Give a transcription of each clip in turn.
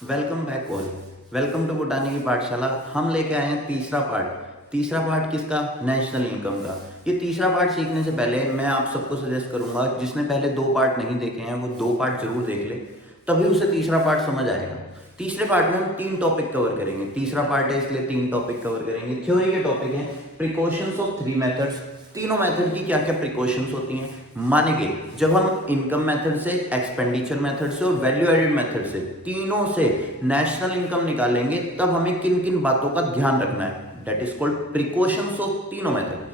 Welcome back all. Welcome to botany की पाठशाला। हम लेके आए हैं तीसरा पार्ट किसका? नेशनल इनकम का। ये तीसरा पार्ट सीखने से पहले मैं आप सबको सजेस्ट करूंगा, जिसने पहले दो पार्ट नहीं देखे हैं वो दो पार्ट जरूर देख ले, तभी उसे तीसरा पार्ट समझ आएगा। तीसरे पार्ट में हम तीन टॉपिक कवर करेंगे। तीसरा पार्ट है इसलिए तीन टॉपिक कवर करेंगे। थ्योरी के टॉपिक हैं प्रिकॉशंस ऑफ थ्री मेथड्स। तीनों मेथड की क्या क्या प्रिकॉशंस होती हैं, माने कि जब हम इनकम मेथड से, एक्सपेंडिचर मेथड से और वैल्यू एडेड मेथड से, तीनों से नेशनल इनकम निकालेंगे, तब हमें किन किन बातों का ध्यान रखना है। That is called precautions of तीनों मेथड।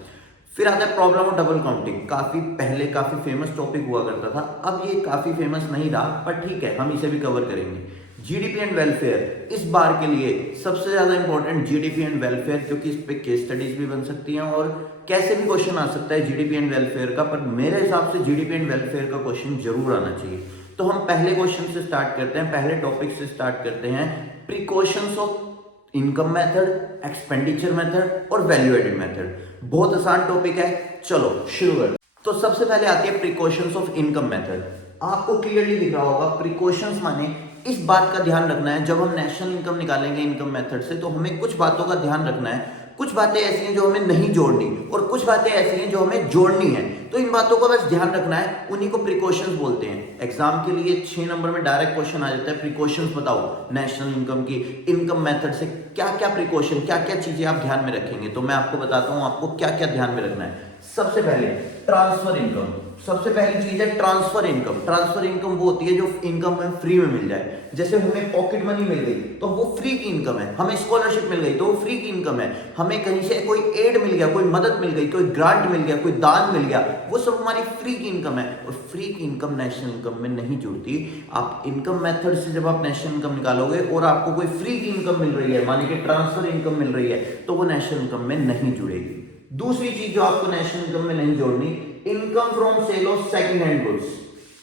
फिर आता है प्रॉब्लम ऑफ डबल काउंटिंग। काफी पहले काफी फेमस टॉपिक हुआ करता था, अब ये काफी फेमस नहीं रहा, पर ठीक है हम इसे भी कवर करेंगे। जीडीपी एंड वेलफेयर इस बार के लिए सबसे ज्यादा इंपॉर्टेंट, जीडीपी एंड वेलफेयर, क्योंकि इस पे केस स्टडीज भी बन सकती हैं और कैसे भी क्वेश्चन आ सकता है जीडीपी एंड वेलफेयर का। पर मेरे हिसाब से जीडीपी एंड वेलफेयर का क्वेश्चन जरूर आना चाहिए। तो हम पहले क्वेश्चन से स्टार्ट करते हैं, पहले टॉपिक से स्टार्ट करते हैं। Precautions of income method, expenditure method और वैल्यू एडेड मेथड। बहुत आसान टॉपिक है, चलो शुरू करते। तो सबसे पहले आती है प्रिकॉशंस ऑफ इनकम मेथड। आपको क्लियरली दिख रहा होगा, प्रिकॉशंस माने इस बात का ध्यान रखना है, जब हम नेशनल इनकम निकालेंगे इनकम मेथड से, तो हमें कुछ बातों का ध्यान रखना है। कुछ बातें ऐसी हैं जो हमें नहीं जोड़नी और कुछ बातें ऐसी हैं जो हमें जोड़नी है। तो इन बातों का बस ध्यान रखना है, उन्हीं को प्रिकॉशंस बोलते हैं। एग्जाम के लिए 6 नंबर में डायरेक्ट क्वेश्चन आ जाता है, प्रिकॉशंस बताओ नेशनल इनकम की, इनकम मेथड से क्या क्या प्रिकॉशन, क्या क्या चीजें आप ध्यान में रखेंगे। तो मैं आपको बताता हूं आपको क्या क्या ध्यान में रखना है। सबसे पहले ट्रांसफर इनकम। सबसे पहली चीज है ट्रांसफर इनकम। ट्रांसफर इनकम वो होती है जो इनकम हमें फ्री में मिल जाए। जैसे हमें पॉकेट मनी मिल गई तो वो फ्री की इनकम है, हमें स्कॉलरशिप मिल गई तो वो फ्री की इनकम है, हमें कहीं से कोई एड मिल गया, कोई मदद मिल गई, कोई ग्रांट मिल गया, कोई दान मिल गया, वो सब हमारी फ्री की इनकम है। और फ्री की इनकम नेशनल इनकम में नहीं जुड़ती। आप इनकम मेथड से जब आप नेशनल इनकम निकालोगे और आपको कोई फ्री की इनकम मिल रही है, मानिए कि ट्रांसफर इनकम मिल रही है, तो वो नेशनल इनकम में नहीं जुड़ेगी। दूसरी चीज जो आपको नेशनल इनकम में नहीं जोड़नी, income from sale of second hand goods.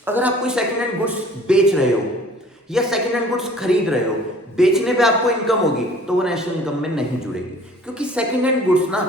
अगर आप कोई सेकंड हैंड गुड्स बेच रहे हो या सेकंड हैंड गुड्स खरीद रहे हो, बेचने पे आपको इनकम होगी, तो वो नेशनल इनकम में नहीं जुड़ेगी। क्योंकि सेकंड हैंड गुड्स ना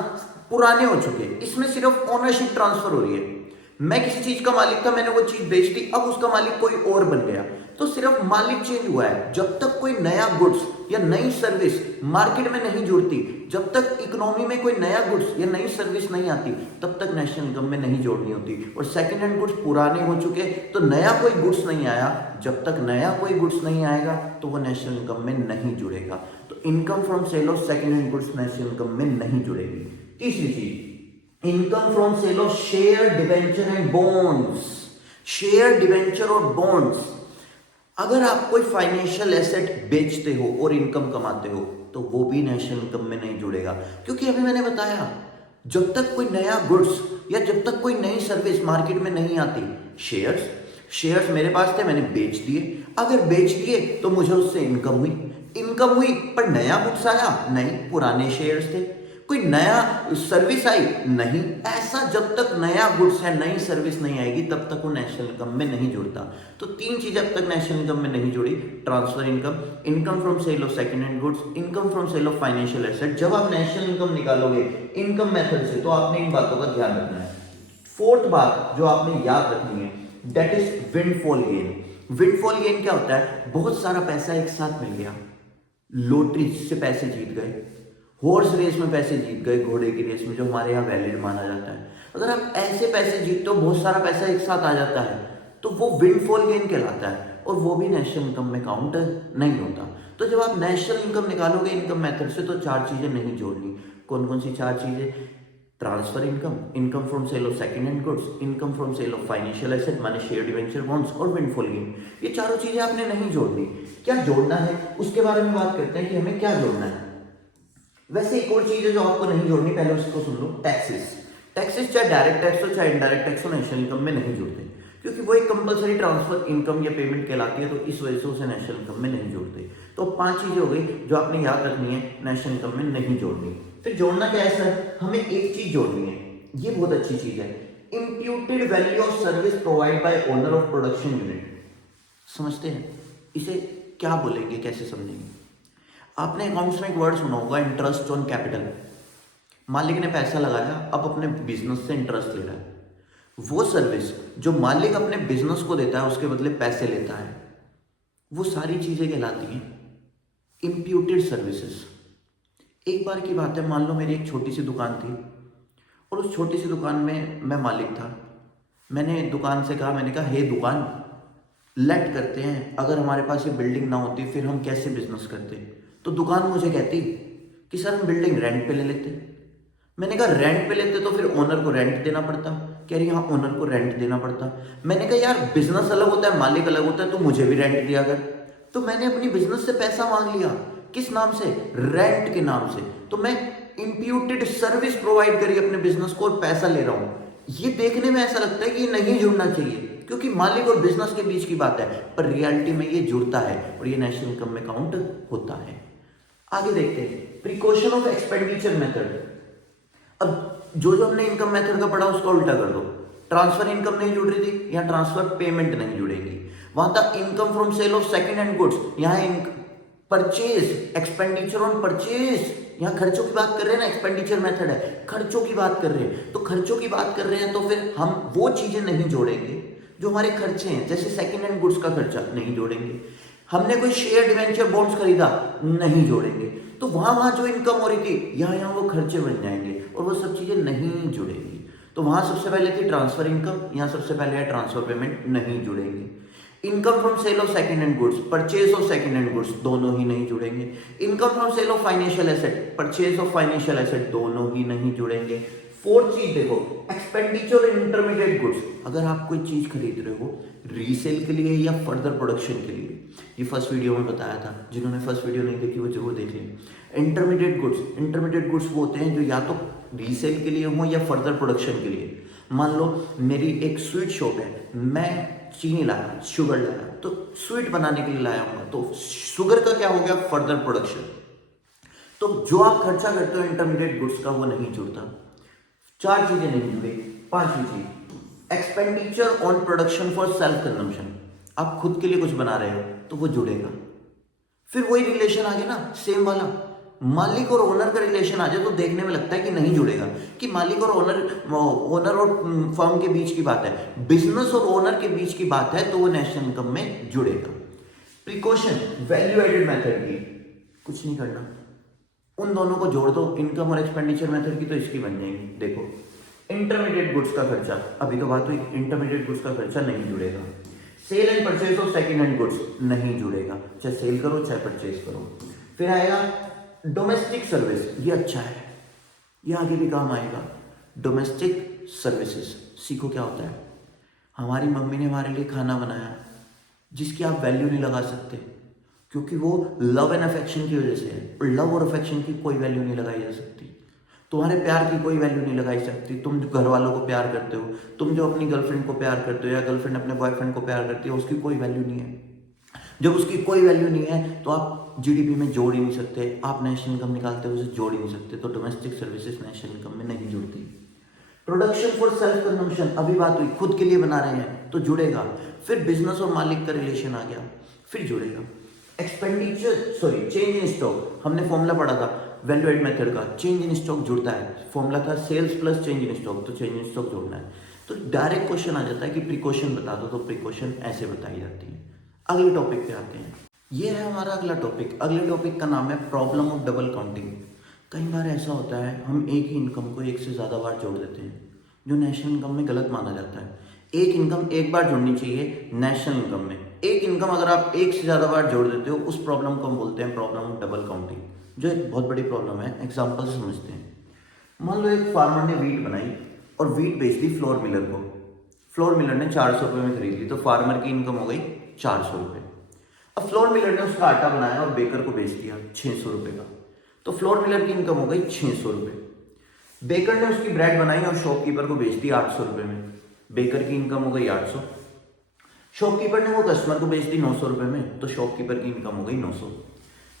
पुराने हो चुके हैं, इसमें सिर्फ ओनरशिप ट्रांसफर हो रही है। मैं किसी चीज का मालिक था, मैंने वो चीज बेच दी, अब उसका मालिक कोई और बन गया, तो सिर्फ मालिक चेंज हुआ है। जब तक कोई नया गुड्स या नई सर्विस मार्केट में नहीं जुड़ती, जब तक इकोनॉमी में कोई नया गुड्स या नई सर्विस नहीं आती, तब तक नेशनल इनकम में नहीं जोड़नी होती। और सेकंड हैंड गुड्स पुराने हो चुके तो नया कोई गुड्स नहीं आया, जब तक नया कोई गुड्स नहीं आएगा तो वो नेशनल इनकम में नहीं जुड़ेगा। तो income from sale of second hand goods national income में नहीं जुड़ेगी। तीसरी चीज, income from sale of share, debenture and bonds. Share, debenture और बॉन्ड्स, अगर आप कोई फाइनेंशियल एसेट बेचते हो और इनकम कमाते हो तो वो भी नेशनल इनकम में नहीं जुड़ेगा। क्योंकि अभी मैंने बताया, जब तक कोई नया गुड्स या जब तक कोई नई सर्विस मार्केट में नहीं आती, शेयर्स मेरे पास थे, मैंने बेच दिए, अगर बेच दिए तो मुझे उससे इनकम हुई, पर नया गुड्स आया नहीं, पुराने शेयर्स थे। कोई नया सर्विस आई नहीं। ऐसा जब तक नया गुड्स या नई सर्विस नहीं आएगी तब तक वो नेशनल इनकम में नहीं जुड़ता। तो तीन चीजें अब तक नेशनल इनकम में नहीं जुड़ी, transfer income, income from sale of second hand goods, income from sale of financial asset. जब आप नेशनल इनकम निकालोगे इनकम मेथड से, तो आपने इन बातों का ध्यान रखना है। फोर्थ बात जो आपने याद रखनी है, that is windfall gain. Windfall gain क्या होता है? बहुत सारा पैसा एक साथ मिल गया, लॉटरी से पैसे जीत गए, हॉर्स रेस में पैसे जीत गए, घोड़े की रेस में, जो हमारे यहाँ वैलिड माना जाता है। अगर आप ऐसे पैसे जीतते हो, बहुत सारा पैसा एक साथ आ जाता है, तो वो विंडफॉल गेन कहलाता है और वो भी नेशनल इनकम में काउंट नहीं होता। तो जब आप नेशनल इनकम निकालोगे इनकम मेथड से, तो चार चीजें नहीं जोड़नी। कौन कौन सी चार चीजें? Transfer income, income from sale of second hand goods, income from sale of financial asset माने शेयर, डिवेंचर, बॉन्ड्स और विंडफॉल गेन। ये चारों चीजें आपने नहीं जोड़नी। क्या जोड़ना है उसके बारे में बात करते हैं कि हमें क्या जोड़ना है। वैसे एक और चीज है जो आपको नहीं जोड़नी, पहले उसको सुन लो। टैक्सेस चाहे डायरेक्ट टैक्स हो चाहे इनडायरेक्ट टैक्स हो, नेशनल इनकम में नहीं जुड़ते, क्योंकि वो एक कंपलसरी ट्रांसफर इनकम या पेमेंट कहलाती है, तो इस वजह से उसे नेशनल इनकम में नहीं जोड़ते। तो 5 चीजें हो गई जो आपने याद रखनी है, नेशनल इनकम में नहीं जोड़नी। फिर जोड़ना क्या है सर? हमें एक चीज जोड़नी है, ये बहुत अच्छी चीज है, imputed value of service provide by owner of production unit. समझते हैं इसे? क्या बोलेंगे, कैसे समझेंगे? आपने अकाउंट्स में एक वर्ड सुना होगा, इंटरेस्ट ऑन कैपिटल। मालिक ने पैसा लगाया, अब अपने बिजनेस से इंटरेस्ट ले रहा है। वो सर्विस जो मालिक अपने बिजनेस को देता है उसके बदले पैसे लेता है, वो सारी चीजें कहलाती हैं इम्प्यूटेड सर्विसेज। एक बार की बात है, मान लो मेरी एक छोटी सी दुकान थी और उस छोटी सी दुकान में मैं मालिक था। मैंने दुकान से कहा, मैंने कहा हे दुकान, लेट करते हैं, अगर हमारे पास ये बिल्डिंग ना होती फिर हम कैसे बिजनेस करते। तो दुकान मुझे कहती कि सर हम बिल्डिंग रेंट पे ले लेते। मैंने कहा रेंट पे लेते तो फिर ओनर को रेंट देना पड़ता। कह रही हाँ ओनर को रेंट देना पड़ता। मैंने कहा यार बिजनेस अलग होता है, मालिक अलग होता है, तो मुझे भी रेंट दिया कर। तो मैंने अपनी बिजनेस से पैसा मांग लिया। किस नाम से? रेंट के नाम से। तो मैं इंप्यूटेड सर्विस प्रोवाइड करी अपने बिजनेस को और पैसा ले रहा हूं। ये देखने में ऐसा लगता है कि ये नहीं जुड़ना चाहिए क्योंकि मालिक और बिजनेस के बीच की बात है, पर रियलिटी में ये जुड़ता है और ये नेशनल इनकम में काउंट होता है। आगे देखते हैं प्रिकॉशन ऑफ एक्सपेंडिचर मेथड। अब जो जो हमने इनकम मेथड का पढ़ा उसका उल्टा कर दो। ट्रांसफर इनकम नहीं जुड़ रही थी, यहाँ ट्रांसफर पेमेंट नहीं जुड़ेगी। वहां था income from sale of second hand goods, यहाँ परचेज, एक्सपेंडिचर ऑन परचेज। यहाँ खर्चों की बात कर रहे हैं ना, एक्सपेंडिचर मेथड है, खर्चों की बात कर रहे हैं। तो खर्चों की बात कर रहे हैं तो फिर हम वो चीजें नहीं जोड़ेंगे जो हमारे खर्चे हैं, जैसे सेकंड हैंड गुड्स का खर्चा नहीं जोड़ेंगे। हमने कोई शेयर डिवेंचर बॉन्ड्स खरीदा, नहीं जोड़ेंगे। तो वहां वहां जो इनकम हो रही थी, यहाँ वो खर्चे बन जाएंगे और वो सब चीजें नहीं जुड़ेंगी। तो वहां सबसे पहले थी ट्रांसफर इनकम, यहाँ सबसे पहले है ट्रांसफर पेमेंट, नहीं जुड़ेंगे। Income from sale of second hand goods, purchase of second hand goods, दोनों ही नहीं जुड़ेंगे। Income from sale of financial asset, purchase of financial asset, दोनों ही नहीं जुड़ेंगे। फोर्थ चीज देखो, एक्सपेंडिचर इन इंटरमीडिएट गुड्स। अगर आप कोई चीज खरीद रहे हो रीसेल के लिए या फर्दर प्रोडक्शन के लिए, ये फर्स्ट वीडियो में बताया था, जिन्होंने फर्स्ट वीडियो नहीं देखी वो जरूर देख लें। इंटरमीडिएट गुड्स वो होते हैं जो या तो रीसेल के लिए हो या फर्दर प्रोडक्शन के लिए। मान लो मेरी एक स्वीट शॉप है, मैं चीनी लाया, शुगर लाया, तो स्वीट बनाने के लिए लाया हूँ, तो शुगर का क्या हो गया? Further production. तो जो आप खर्चा करते हो इंटरमीडिएट गुड्स का वो नहीं जुड़ता। चार चीजें नहीं जुड़ी। पांचवी चीज, expenditure on production for self consumption. आप खुद के लिए कुछ बना रहे हो तो वो जुड़ेगा। फिर वही रिलेशन आ गया ना, सेम वाला, मालिक और ओनर का रिलेशन आ जाए तो देखने में लगता है कि नहीं जुड़ेगा, कि मालिक और ओनर और फर्म के बीच की बात है, बिजनेस और ओनर के बीच की बात है, तो वो नेशनल इनकम में जुड़ेगा। प्रिकॉशन, वैल्यू एडेड मेथड की कुछ नहीं करना, उन दोनों को जोड़ दो, इनकम और एक्सपेंडिचर मेथड की, तो इसकी बन जाएंगी। देखो इंटरमीडिएट गुड्स का खर्चा, अभी तो बात हुई, इंटरमीडिएट गुड्स का खर्चा नहीं जुड़ेगा। Sale and purchase of second hand goods नहीं जुड़ेगा, चाहे सेल करो चाहे परचेज करो। फिर आएगा डोमेस्टिक सर्विस, ये अच्छा है, ये आगे भी काम आएगा। डोमेस्टिक सर्विसेज सीखो क्या होता है। हमारी मम्मी ने हमारे लिए खाना बनाया जिसकी आप वैल्यू नहीं लगा सकते, क्योंकि वो लव एंड अफेक्शन की वजह से है, और लव और अफेक्शन की कोई वैल्यू नहीं लगाई जा सकती। तुम्हारे प्यार की कोई वैल्यू नहीं लगाई सकती। तुम जो घर वालों को प्यार करते हो, तुम जो अपनी गर्लफ्रेंड को प्यार करते हो या गर्लफ्रेंड अपने बॉयफ्रेंड को प्यार करती है, उसकी कोई वैल्यू नहीं है। जब उसकी कोई वैल्यू नहीं है तो आप जीडीपी में जोड़ ही नहीं सकते, आप नेशनल इनकम निकालते हो उसे जोड़ ही नहीं सकते। तो डोमेस्टिक सर्विसेज नेशनल इनकम में नहीं जुड़ती। प्रोडक्शन फॉर सेल्फ कंजम्पशन, अभी बात हुई, खुद के लिए बना रहे हैं तो जुड़ेगा। फिर बिजनेस और मालिक का रिलेशन आ गया, फिर जुड़ेगा। चेंज इन स्टॉक, हमने फॉर्मूला पढ़ा था वैल्यू एड मेथड का, चेंज इन स्टॉक जुड़ता है। फॉर्मूला था sales plus change in stock, तो चेंज इन स्टॉक जोड़ना है। तो डायरेक्ट क्वेश्चन आ जाता है कि प्रिकॉशन बता दो, तो प्रिकॉशन ऐसे बताई जाती है। अगले टॉपिक पे आते हैं, ये है हमारा अगला टॉपिक। अगले टॉपिक का नाम है प्रॉब्लम ऑफ डबल काउंटिंग। कई बार ऐसा होता है हम एक ही इनकम को एक से ज़्यादा बार जोड़ देते हैं, जो नेशनल इनकम में गलत माना जाता है। एक इनकम एक बार जोड़नी चाहिए नेशनल इनकम में। एक इनकम अगर आप एक से ज़्यादा बार जोड़ देते हो, उस प्रॉब्लम को हम बोलते हैं प्रॉब्लम ऑफ डबल काउंटिंग, जो एक बहुत बड़ी प्रॉब्लम है। एग्जाम्पल से समझते हैं। मान लो एक फार्मर ने वीट बनाई और वीट बेच दी फ्लोर मिलर को। फ्लोर मिलर ने 400 रुपये में खरीद ली, तो फार्मर की इनकम हो गई 400 रुपये। अब फ्लोर मिलर ने उसका आटा बनाया और बेकर को बेच दिया 600 रुपये का, तो फ्लोर मिलर की इनकम हो गई 600 रुपये। बेकर ने उसकी ब्रेड बनाई और शॉपकीपर को बेच दी 800 रुपये में, बेकर की इनकम हो गई 800। शॉपकीपर ने वो कस्टमर को बेच दी 900 रुपये में, तो शॉपकीपर की इनकम हो गई 900।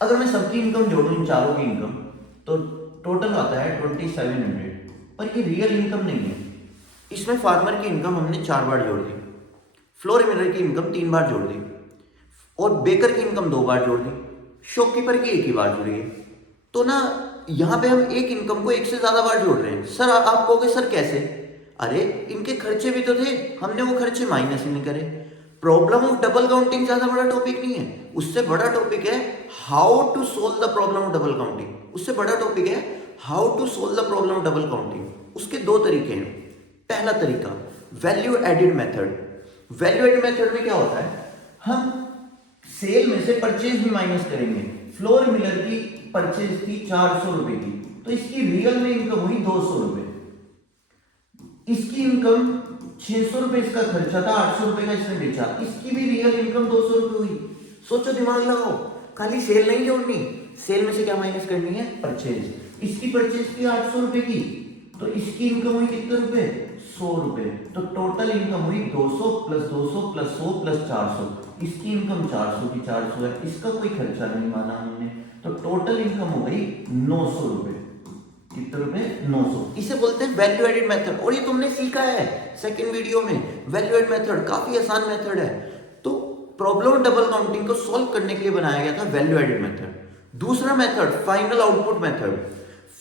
अगर मैं सबकी इनकम जोड़ूं, इन चारों की इनकम, तो टोटल आता है 2700। पर ये रियल इनकम नहीं है। इसमें फार्मर की इनकम हमने 4 बार जोड़ दी, फ्लोर मिलर की इनकम 3 बार जोड़ दी, और बेकर की इनकम 2 बार जोड़ दी, शॉपकीपर की 1 ही बार जुड़ी है। तो ना यहाँ पे हम एक इनकम को एक से ज्यादा बार जोड़ रहे हैं। सर आप कहोगे सर कैसे? अरे इनके खर्चे भी तो थे, हमने वो खर्चे माइनस ही नहीं करे। प्रॉब्लम ऑफ डबल काउंटिंग ज्यादा बड़ा टॉपिक नहीं है, उससे बड़ा टॉपिक है how to solve the problem of double counting. उससे बड़ा टॉपिक है how to solve the problem of double counting. उसके दो तरीके हैं। पहला तरीका value added method. Value added method में क्या होता है, हम सेल में से परचेज भी माइनस करेंगे। फ्लोर मिलर की परचेज थी 400 रुपए की, तो इसकी रियल में इनकम हुई 200 रुपए। इसकी इनकम 600 रुपए इसका खर्चा था, 800 रुपए का इसने बेचा, इसकी भी रियल इनकम 200 रुपए हुई। सोचो, दिमाग लगाओ, खाली सेल नहीं जोड़नी, सेल में से क्या माइनस करनी है, परचेज। इसकी परचेज थी 800 रुपए की, तो इसकी इनकम हुई कितने रुपए, 100 रुपए। तो टोटल इनकम हुई 200 प्लस 200 प्लस 100 प्लस 400। इसकी इनकम 400 की 400 है, इसका कोई खर्चा नहीं माना हमने, तो टोटल इनकम हो गई 900 रुपए। कितने रुपए, 900। इसे बोलते हैं वैल्यू एडिड मेथड, और ये तुमने सीखा है सेकंड वीडियो में। वैल्यू एडिड मेथड काफी आसान मेथड है। तो प्रॉब्लम डबल काउंटिंग को सॉल्व करने के लिए बनाया गया था वैल्यू एडिड मेथड। दूसरा method final output method.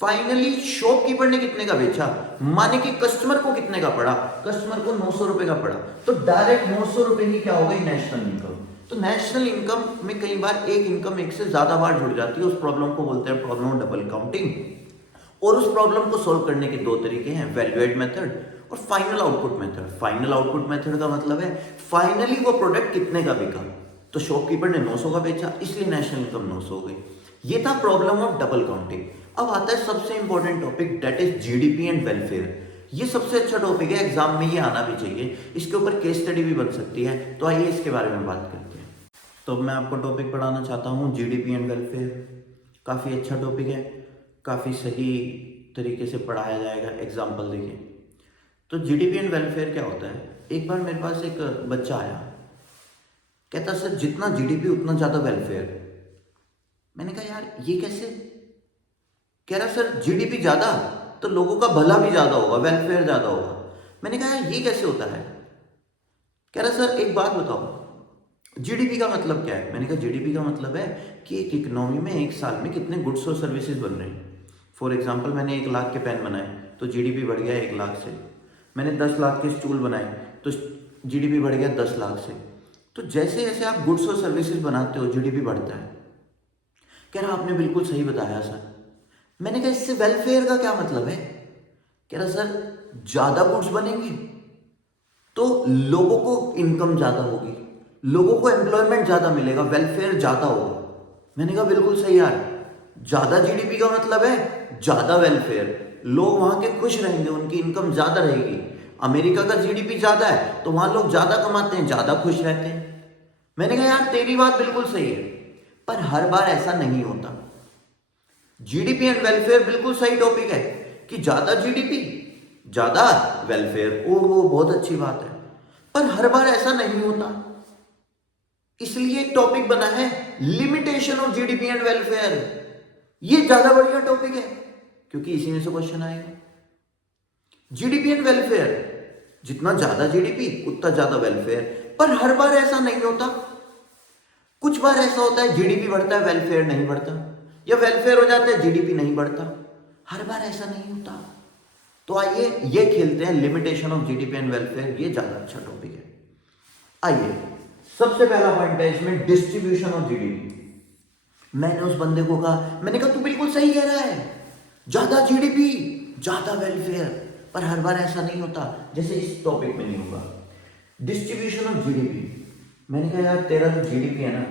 Finally shopkeeper ने कितने का बेचा, माने कि कस्टमर को कितने का पड़ा, कस्टमर को 900 रुपए का पड़ा, तो डायरेक्ट 900 रुपए की क्या हो गई, नेशनल इनकम। तो नेशनल इनकम में कई बार एक इनकम एक से ज्यादा बार जुड़ जाती है, उस प्रॉब्लम को बोलते हैं प्रॉब्लम डबल काउंटिंग। और उस प्रॉब्लम को सॉल्व करने के दो तरीके हैं, वैल्यू एड मेथड और final output method. Final output method का मतलब है फाइनली वो प्रोडक्ट कितने का बिका, तो शॉपकीपर ने 900 का बेचा, इसलिए नेशनल इनकम 900 हो गई। ये था प्रॉब्लम ऑफ डबल काउंटिंग। अब आता है सबसे important topic, that is GDP and welfare. ये सबसे अच्छा टॉपिक है, एग्जाम में ये आना भी चाहिए, इसके ऊपर केस स्टडी भी बन सकती है। तो आइए इसके बारे में बात करते हैं। तो मैं आपको टॉपिक पढ़ाना चाहता हूँ जीडीपी एंड वेलफेयर। काफ़ी अच्छा टॉपिक है, काफ़ी सही तरीके से पढ़ाया जाएगा। एग्जाम्पल देखिए, तो जीडीपी एंड वेलफेयर क्या होता है। एक बार मेरे पास एक बच्चा आया, कहता सर जितना जीडीपी उतना ज़्यादा वेलफेयर। मैंने कहा यार ये कैसे, कह रहा सर जीडीपी ज़्यादा तो लोगों का भला भी ज़्यादा होगा, वेलफेयर ज़्यादा होगा। मैंने कहा यार ये कैसे होता है। कह रहा सर एक बात बताओ, जीडीपी का मतलब क्या है। मैंने कहा जीडीपी का मतलब है कि एक इकोनॉमी में एक साल में कितने गुड्स और सर्विसेज बन रहे हैं। फॉर एग्जाम्पल मैंने 1 लाख के पेन बनाए तो जीडीपी बढ़ गया 1 लाख से। मैंने 10 लाख के स्टूल बनाए तो जीडीपी बढ़ गया 10 लाख से। तो जैसे जैसे आप गुड्स और सर्विसेज बनाते हो जीडीपी बढ़ता है। कह रहा आपने बिल्कुल सही बताया सर। मैंने कहा इससे वेलफेयर का क्या मतलब है। कह रहा सर ज्यादा गुड्स बनेंगे तो लोगों को इनकम ज्यादा होगी, लोगों को एम्प्लॉयमेंट ज्यादा मिलेगा, वेलफेयर ज्यादा होगा। मैंने कहा बिल्कुल सही यार, ज्यादा जीडीपी का मतलब है ज्यादा वेलफेयर, लोग वहां के खुश रहेंगे, उनकी इनकम ज्यादा रहेगी। अमेरिका का जीडीपी ज्यादा है तो वहां लोग ज्यादा कमाते हैं, ज्यादा खुश रहते हैं। मैंने कहा यार तेरी बात बिल्कुल सही है, पर हर बार ऐसा नहीं होता। जीडीपी एंड वेलफेयर बिल्कुल सही टॉपिक है कि ज्यादा जीडीपी ज्यादा वेलफेयर, ओहो बहुत अच्छी बात है, पर हर बार ऐसा नहीं होता। इसलिए एक टॉपिक बना है limitation of GDP and welfare. ये ज्यादा बढ़िया टॉपिक है क्योंकि इसी में से क्वेश्चन आएगा। जीडीपी एंड वेलफेयर, जितना ज्यादा जीडीपी उतना ज्यादा वेलफेयर, पर हर बार ऐसा नहीं होता। कुछ बार ऐसा होता है जीडीपी बढ़ता है वेलफेयर नहीं बढ़ता, या वेलफेयर हो जाता है जीडीपी नहीं बढ़ता। हर बार ऐसा नहीं होता। तो आइए ये खेलते हैं limitation of GDP and welfare, ये ज्यादा अच्छा टॉपिक है। आइए सबसे पहला पॉइंट है इसमें डिस्ट्रीब्यूशन ऑफ जीडीपी। मैंने उस बंदे को कहा, मैंने कहा तू बिल्कुल सही कह रहा है, ज्यादा जीडीपी ज्यादा वेलफेयर, पर हर बार ऐसा नहीं होता, जैसे इस टॉपिक में नहीं होगा। डिस्ट्रीब्यूशन ऑफ जीडीपी, मैंने कहा यार तेरा जो जीडीपी है ना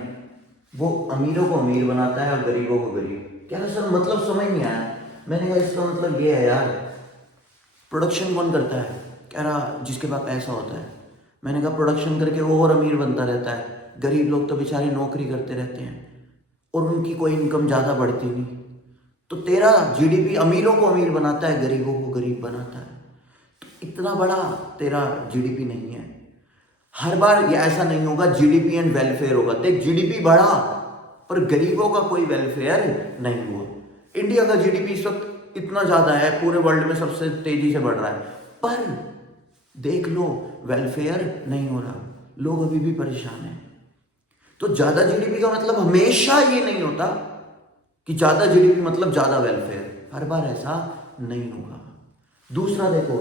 वो अमीरों को अमीर बनाता है और गरीबों को गरीब। क्या सर मतलब समझ नहीं आया। मैंने कहा इसका मतलब ये है यार प्रोडक्शन कौन करता है। कह रहा जिसके पास पैसा होता है। मैंने कहा प्रोडक्शन करके वो और अमीर बनता रहता है, गरीब लोग तो बेचारे नौकरी करते रहते हैं और उनकी कोई इनकम ज़्यादा बढ़ती नहीं। तो तेरा जीडीपी अमीरों को अमीर बनाता है, गरीबों को गरीब बनाता है। तो इतना बड़ा तेरा जीडीपी नहीं है। हर बार ये ऐसा नहीं होगा जीडीपी एंड वेलफेयर होगा। देख जीडीपी बढ़ा पर गरीबों का कोई वेलफेयर नहीं हुआ। इंडिया का जीडीपी इस वक्त इतना ज्यादा है, पूरे वर्ल्ड में सबसे तेजी से बढ़ रहा है, पर देख लो वेलफेयर नहीं हो रहा, लोग अभी भी परेशान हैं। तो ज्यादा जीडीपी का मतलब हमेशा ये नहीं होता कि ज्यादा जीडीपी मतलब ज्यादा वेलफेयर, हर बार ऐसा नहीं होगा। दूसरा देखो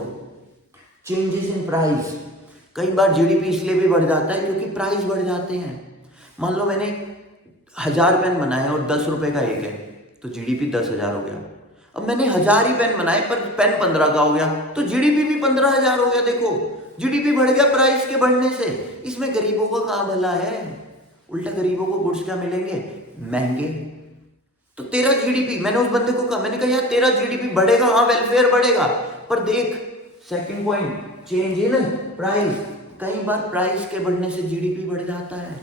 चेंजेस इन प्राइस। कई बार जीडीपी इसलिए भी बढ़ जाता है क्योंकि प्राइस बढ़ जाते हैं। मान लो मैंने 1000 पेन बनाए और 10 रुपए का एक है, तो जीडीपी 10,000 हो गया। अब मैंने 1000 ही पेन बनाए पर पेन 15 का हो गया, तो जीडीपी भी 15,000 हो गया। देखो जीडीपी बढ़ गया प्राइस के बढ़ने से। इसमें गरीबों का कहाँ भला है? उल्टा गरीबों को गुड्स क्या मिलेंगे? महंगे। तो तेरा जीडीपी, मैंने उस बंदे को कहा, मैंने कहा यार तेरा जीडीपी बढ़ेगा, हाँ वेलफेयर बढ़ेगा, पर देख second point, change in price. कई बार प्राइस के बढ़ने से जीडीपी बढ़ जाता है,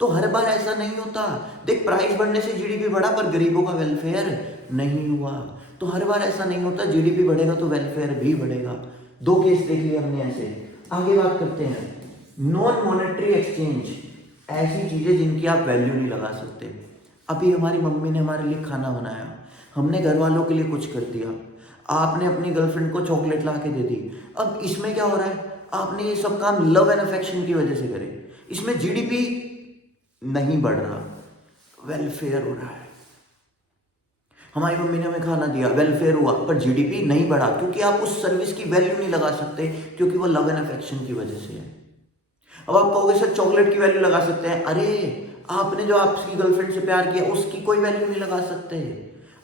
तो हर बार ऐसा नहीं होता। देख प्राइस बढ़ने से जीडीपी बढ़ा पर गरीबों का वेलफेयर नहीं हुआ, तो हर बार ऐसा नहीं होता। जीडीपी बढ़ेगा तो वेलफेयर भी बढ़ेगा। दो केस देख लिए हमने ऐसे। आगे बात करते हैं नॉन मॉनेटरी एक्सचेंज, ऐसी चीजें जिनकी आप वैल्यू नहीं लगा सकते। अभी हमारी मम्मी ने हमारे लिए खाना बनाया, हमने घर वालों के लिए कुछ कर दिया, आपने अपनी गर्लफ्रेंड को चॉकलेट ला के दे दी। अब इसमें क्या हो रहा है? आपने ये सब काम लव एंड अफेक्शन की वजह से करे। इसमें जीडीपी नहीं बढ़ रहा, वेलफेयर हो रहा है। हमारी मम्मी ने हमें खाना दिया, वेलफेयर हुआ, पर जीडीपी नहीं बढ़ा क्योंकि आप उस सर्विस की वैल्यू नहीं लगा सकते, क्योंकि वो लव एंड अफेक्शन की वजह से है। अब आप कहोगे सर चॉकलेट की वैल्यू लगा सकते हैं। अरे आपने जो आपकी गर्लफ्रेंड से प्यार किया उसकी कोई वैल्यू नहीं लगा सकते।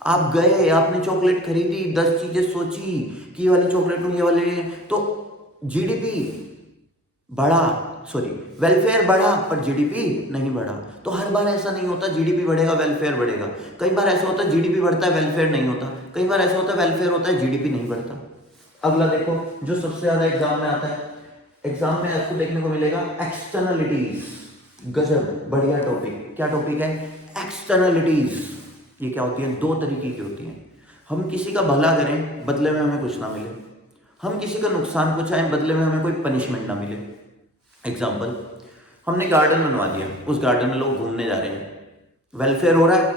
आप गए, आपने चॉकलेट खरीदी, 10 चीजें सोची कि ये वाली चॉकलेट लूं, ये वाले, तो जीडीपी बढ़ा, सॉरी वेलफेयर बढ़ा पर जीडीपी नहीं बढ़ा। तो हर बार ऐसा नहीं होता जीडीपी बढ़ेगा वेलफेयर बढ़ेगा। कई बार ऐसा होता है जीडीपी बढ़ता है वेलफेयर नहीं होता, कई बार ऐसा होता है वेलफेयर होता है जीडीपी नहीं बढ़ता। अगला देखो जो सबसे ज्यादा एग्जाम में आता है, एग्जाम में आपको देखने को मिलेगा एक्सटर्नलिटीज। गजब बढ़िया टॉपिक। क्या टॉपिक है? एक्सटर्नलिटीज। ये क्या होती है? दो तरीके की होती हैं। हम किसी का भला करें, बदले में हमें कुछ ना मिले। हम किसी का नुकसान पहुंचाएं, बदले में हमें कोई पनिशमेंट ना मिले। एग्जाम्पल, हमने गार्डन बनवा दिया, उस गार्डन में लोग घूमने जा रहे हैं, वेलफेयर हो रहा है,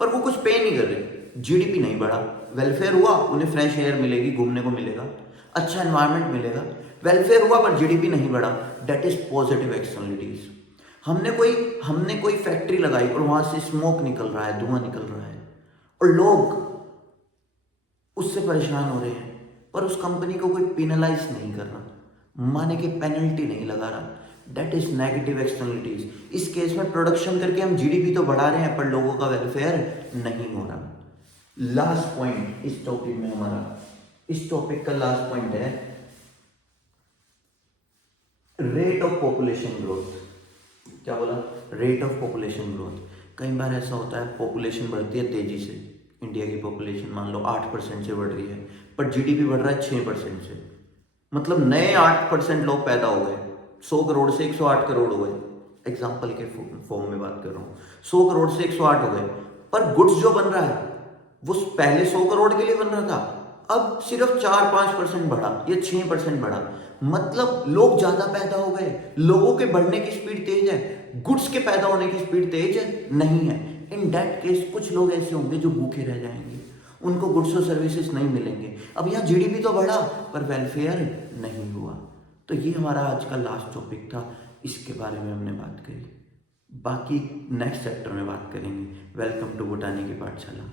पर वो कुछ पे नहीं कर रहे, जीडीपी नहीं बढ़ा। वेलफेयर हुआ, उन्हें फ्रेश एयर मिलेगी, घूमने को मिलेगा, अच्छा एनवायरनमेंट मिलेगा। वेलफेयर हुआ पर जीडीपी नहीं बढ़ा, डेट इज पॉजिटिव एक्सटर्नलिटीज। हमने कोई फैक्ट्री लगाई और वहां से स्मोक निकल रहा है, धुआं निकल रहा है, और लोग उससे परेशान हो रहे हैं, पर उस कंपनी को कोई पेनलाइज नहीं कर रहा, माने कि पेनल्टी नहीं लगा रहा, डेट इज नेगेटिव एक्सटर्नलिटीज। इस केस में प्रोडक्शन करके हम जीडीपी तो बढ़ा रहे हैं पर लोगों का वेलफेयर नहीं हो रहा। लास्ट पॉइंट इस टॉपिक में हमारा, इस टॉपिक का लास्ट पॉइंट है रेट ऑफ पॉपुलेशन ग्रोथ। क्या बोला? Rate of population growth. कई बार ऐसा होता है पॉपुलेशन बढ़ती है तेजी से, इंडिया की पॉपुलेशन मान लो 8% से बढ़ रही है, पर जीडीपी बढ़ रहा है 6% से। मतलब नए 8% लोग पैदा हो गए, 100 करोड़ से 108 करोड़ हो गए। एग्जाम्पल के फॉर्म में बात कर रहा हूँ, 100 करोड़ से 108 हो गए, पर गुड्स जो बन रहा है वो पहले 100 करोड़ के लिए बन रहा था, अब सिर्फ 4-5% बढ़ा या 6% बढ़ा। मतलब लोग ज्यादा पैदा हो गए, लोगों के बढ़ने की स्पीड तेज है, गुड्स के पैदा होने की स्पीड तेज नहीं है। इन दैट केस कुछ लोग ऐसे होंगे जो भूखे रह जाएंगे, उनको गुड्स और सर्विसेज नहीं मिलेंगे। अब यहाँ जीडीपी तो बढ़ा पर वेलफेयर नहीं हुआ। तो ये हमारा आज का लास्ट टॉपिक था, इसके बारे में हमने बात करी। बाकी नेक्स्ट चैप्टर में बात करेंगे। वेलकम टू बोटानी की पाठशाला।